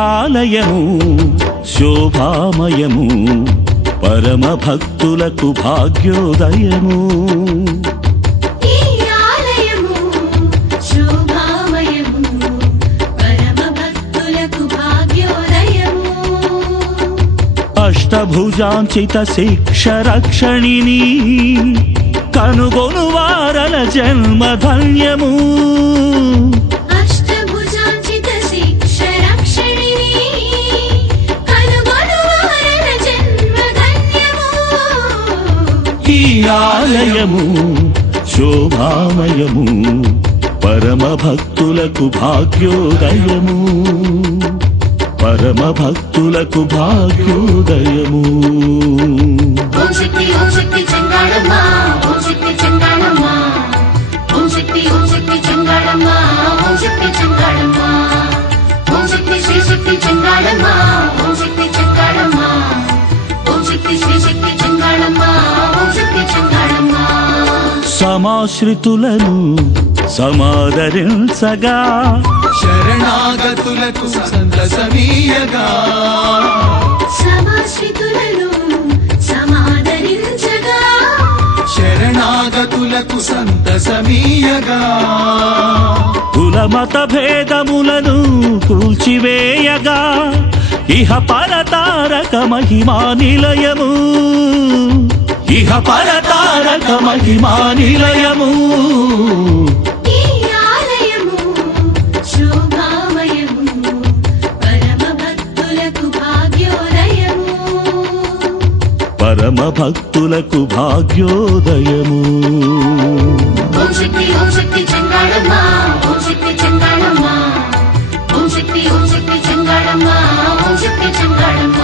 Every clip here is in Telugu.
ఆలయము శోభామయము పరమ భక్తులకు భాగ్యోదయము. ఈ ఆలయము శోభామయము పరమ భక్తులకు భాగ్యోదయము. అష్టభుజాంచిత శిక్ష రక్షణిని కనుగొను వారల జన్మధన్యము. ఆలయము శోభామయము పరమ భక్తులకు భాగ్యోదయము. పరమ భక్తులకు భాగ్యోదయము. ఓం శక్తి ఓం శక్తి చెంగాళమ్మ ఓం శక్తి చెంగాళమ్మ ఓం శక్తి చెంగాళమ్మ ఓం శక్తి చెంగాళమ్మ ఓం శక్తి శ్రీ శక్తి చెంగాళమ్మ ఓం శక్తి చెంగాళమ్మ ఓం శక్తి శ్రీ శక్తి చెంగాళమ్మ ఓం శక్తి చెంగాళమ్మ. సమాశ్రితులను సమాదరించగా శరణాగతులకు సంతసమీయగా. సమాశ్రితులను సమాదరించగా శరణాగతులకు సంతసమీయగా. కుల మత భేదములను కూల్చివేయగా ఇహ పరతారక మహిమా నిలయము ఇహ పరతారక మహిమా నిలయము ఈ ఆలయము శోభామయము పరమ భక్తులకు భాగ్యోదయము పరమ భక్తులకు భాగ్యోదయము ఓం శక్తి చెంగాళమ్మ ఓం శక్తి చెంగాళమ్మ ఓం శక్తి చెంగాళమ్మ ఓం శక్తి చెంగాళమ్మ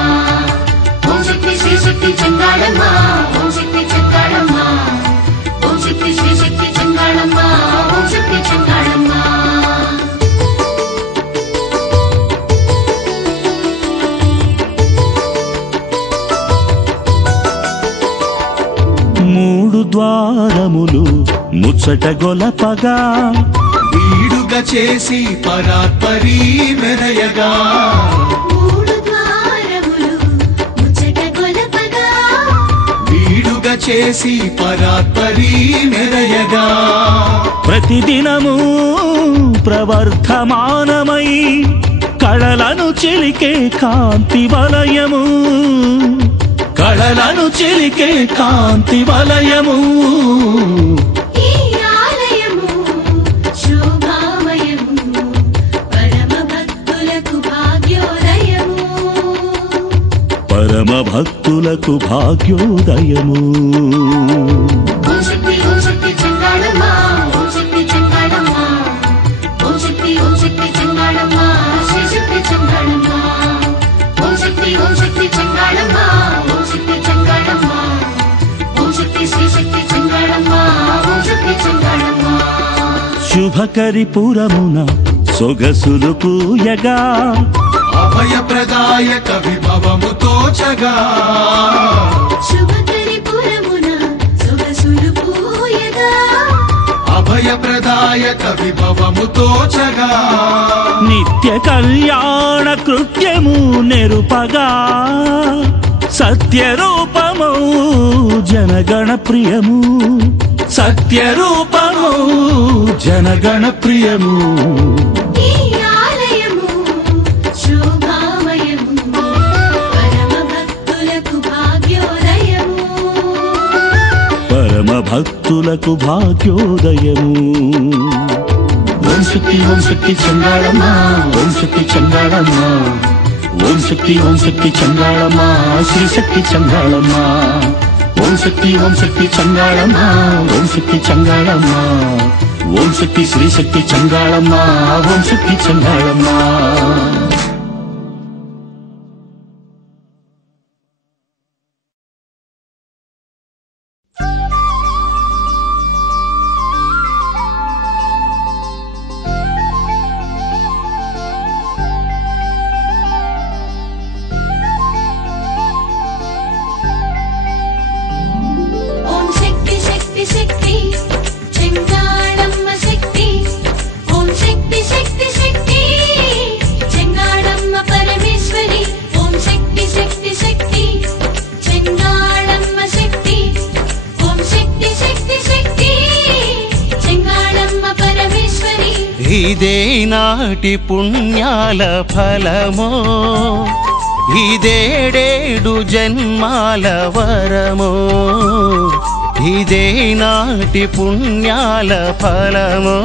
ఓం శక్తి శ్రీ శక్తి చెంగాళమ్మ ఓం శక్తి చెంగాళమ్మ ఓం శక్తి శ్రీ శక్తి చెంగాళమ్మ ఓం శక్తి చెంగాళమ్మ మూడు ద్వారములు ముచ్చట గొలపగా వీడుగా చేసి పరాత్పరి మెరయగా మూడు ద్వారములు ముచ్చట గొలపగా వీడుగా చేసి పరాత్పరి మెరయగా ప్రతిదినము ప్రవర్ధమానమై కళలను చిలికే కాంతి వలయము కళలను చిలికే కాంతి వలయము ఈ ఆలయము శోభామయము పరమ భక్తులకు భాగ్యోదయము పరమ భక్తులకు భాగ్యోదయము ఓం శక్తి చెంగాళమ్మ ఓం శక్తి చెంగాళమ్మ ఓం శక్తి చెంగాళమ్మ శ్రీ శక్తి చెంగాళమ్మ ఓం శక్తి చెంగాళమ్మ ఓం శక్తి చెంగాళమ్మ ఓం శక్తి శ్రీ శక్తి చెంగాళమ్మ ఓం శక్తి చెంగాళమ్మ శుభకరిపురమున సొగసులు పూయగా అభయప్రదాయక విభవము తోచగా శుభకరిపురమున సొగసులు పూయగా అభయప్రదాయక విభవము తోచగా నిత్య కళ్యాణ కృత్యము నెరుపగా సత్యరూపము జనగణ ప్రియము సత్యరూపము జనగణ ప్రియము ఈ ఆలయము శోభామయము పరమ భక్తులకు భాగ్యోదయము పరమ భక్తులకు భాగ్యోదయము ఓం శక్తి చెంగాళమ్మ ఓం శక్తి చెంగాళమ్మ ఓం శక్తి చెంగాళమ్మ శ్రీ శక్తి చెంగాళమ్మ ఓం శక్తి చెంగాళమ్మ ఓం శక్తి చెంగాళమ్మ ఓం శక్తి శ్రీ శక్తి చెంగాళమ్మ ఓం శక్తి చెంగాళమ్మ ఓం శక్తి చెంగాళమ్మ శక్తి ఓం శక్తి చెంగాళమ్మ పరమేశ్వరి ఓం శక్తి చెంగాళమ్మ శక్తి ఓం శక్తి చెంగాళమ్మ పరమేశ్వరి ఇదే నాటి పుణ్యాల ఫలమో ఇదేడేడు జన్మాల వరమో ఇదే నాటి పుణ్యాల ఫలమో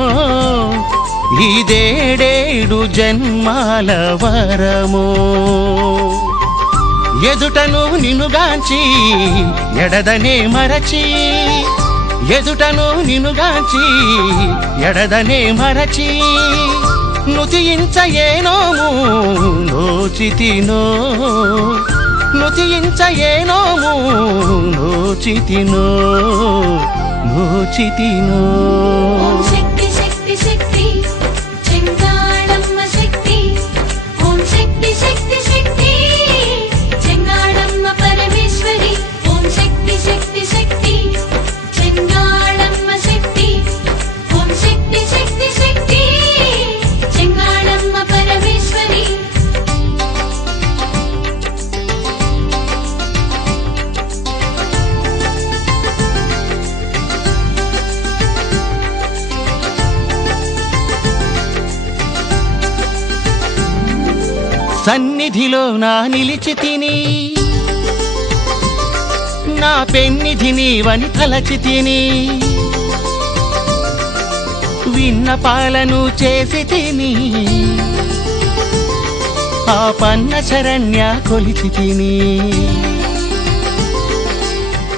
ఇదేడేడు జన్మాల వరమో ఎదుటను నిన్నుగాంచి ఎడదనే మరచి ఎదుటను నిన్నుగాంచి ఎడదనే మరచి నుతియించ ఏనోము నోచితినో నుతియించ ఏనోము నోచితినో ఓం శక్తి చెంగాళమ్మ శక్తి ఓం శక్తి చెంగాళమ్మ పరమేశ్వరి ఓం శక్తి చెంగాళమ్మ శక్తి ఓం శక్తి చెంగాళమ్మ పరమేశ్వరి సన్నిధిలో నా నిలిచి తిని నా పెన్నిధి నీవని తలచి తిని విన్నపాలను చేసి తిని ఆపన్న శరణ్య కొలిచి తిని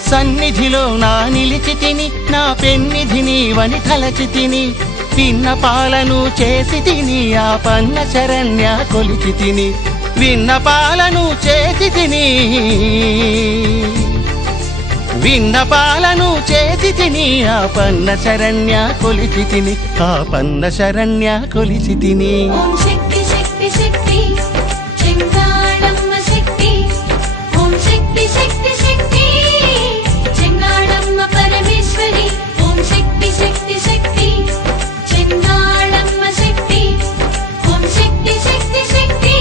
సన్నిధిలో నా నిలిచి తిని నా పెన్నిధి నీవని తలచి తిని విన్నపాలను చేసి తిని ఆపన్న శరణ్య కొలిచి తిని విన్నపాలను చేసి తిని విన్నపాలను చేసి తిని ఆపన్న శరణ్య కొలిచి తిని ఆపన్న శరణ్య కొలిచి తిని ఓం శక్తి శక్తి శక్తి చెంగాళమ్మ శక్తి ఓం శక్తి శక్తి శక్తి చెంగాళమ్మ పరమేశ్వరి ఓం శక్తి శక్తి శక్తి చెంగాళమ్మ శక్తి ఓం శక్తి శక్తి శక్తి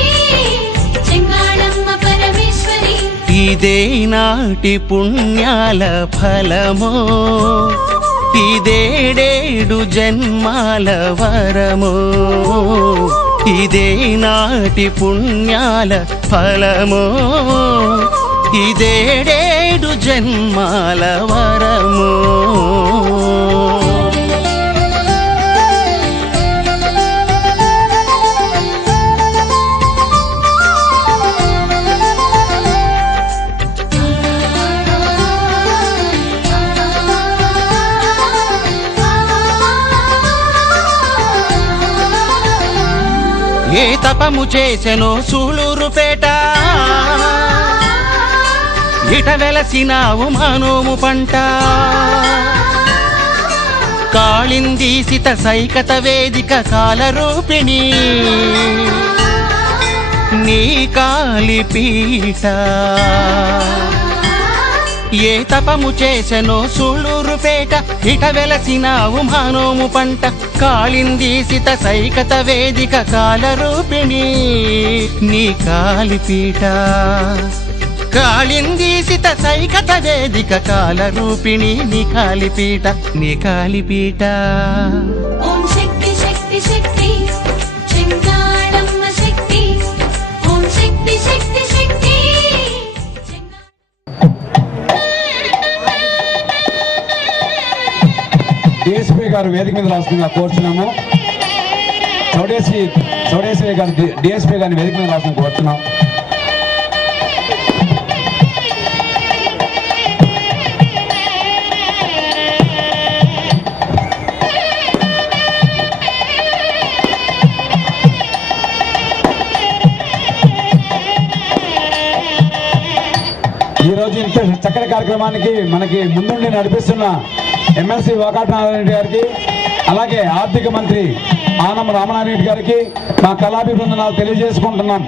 చెంగాళమ్మ పరమేశ్వరి ఇదే నాటి పుణ్యాల ఫలమో ఇదేడేడు జన్మాల వరమో ఇదే నాటి పుణ్యాల ఫలమో ఇదేడేడు జన్మాల వరమో ఏ తపము చేసెనో సూళూరుపేట ఇట వెలసినావు మానోము పంట కాళిందీసిత సైకత వేదిక కాలరూపిణి నీ కాలిపీట ఏ తపము చేసెనో సూళూరుపేట ఇట వెలసినావు మానోము పంట కాళిందీసిత సైకత వేదిక కాలరూపిణి నీ కాలిపీట కాళిందీసిత సైకత వేదిక కాలరూపిణి నీ కాలిపీట నీ కాలిపీట ఓం శక్తి శక్తి శక్తి చెంగాళమ్మ శక్తి ఓం శక్తి శక్తి శక్తి డిఎస్పీ గారు వేదిక మీద రాస్తుందిగా కోరుచున్నాము. చౌడేశ్వరి గారు డిఎస్పీ గారిని వేదిక మీద రాస్తుంది కోరుచున్నాం. ఈరోజు ఇంత చక్కటి కార్యక్రమానికి మనకి ముందుండి నడిపిస్తున్న ఎమ్మెల్సీ వాకాటనారాయణ గారికి, అలాగే ఆర్థిక మంత్రి ఆనం రామనారాయణ గారికి మా కళాభివందనాలు తెలియజేసుకుంటున్నాం.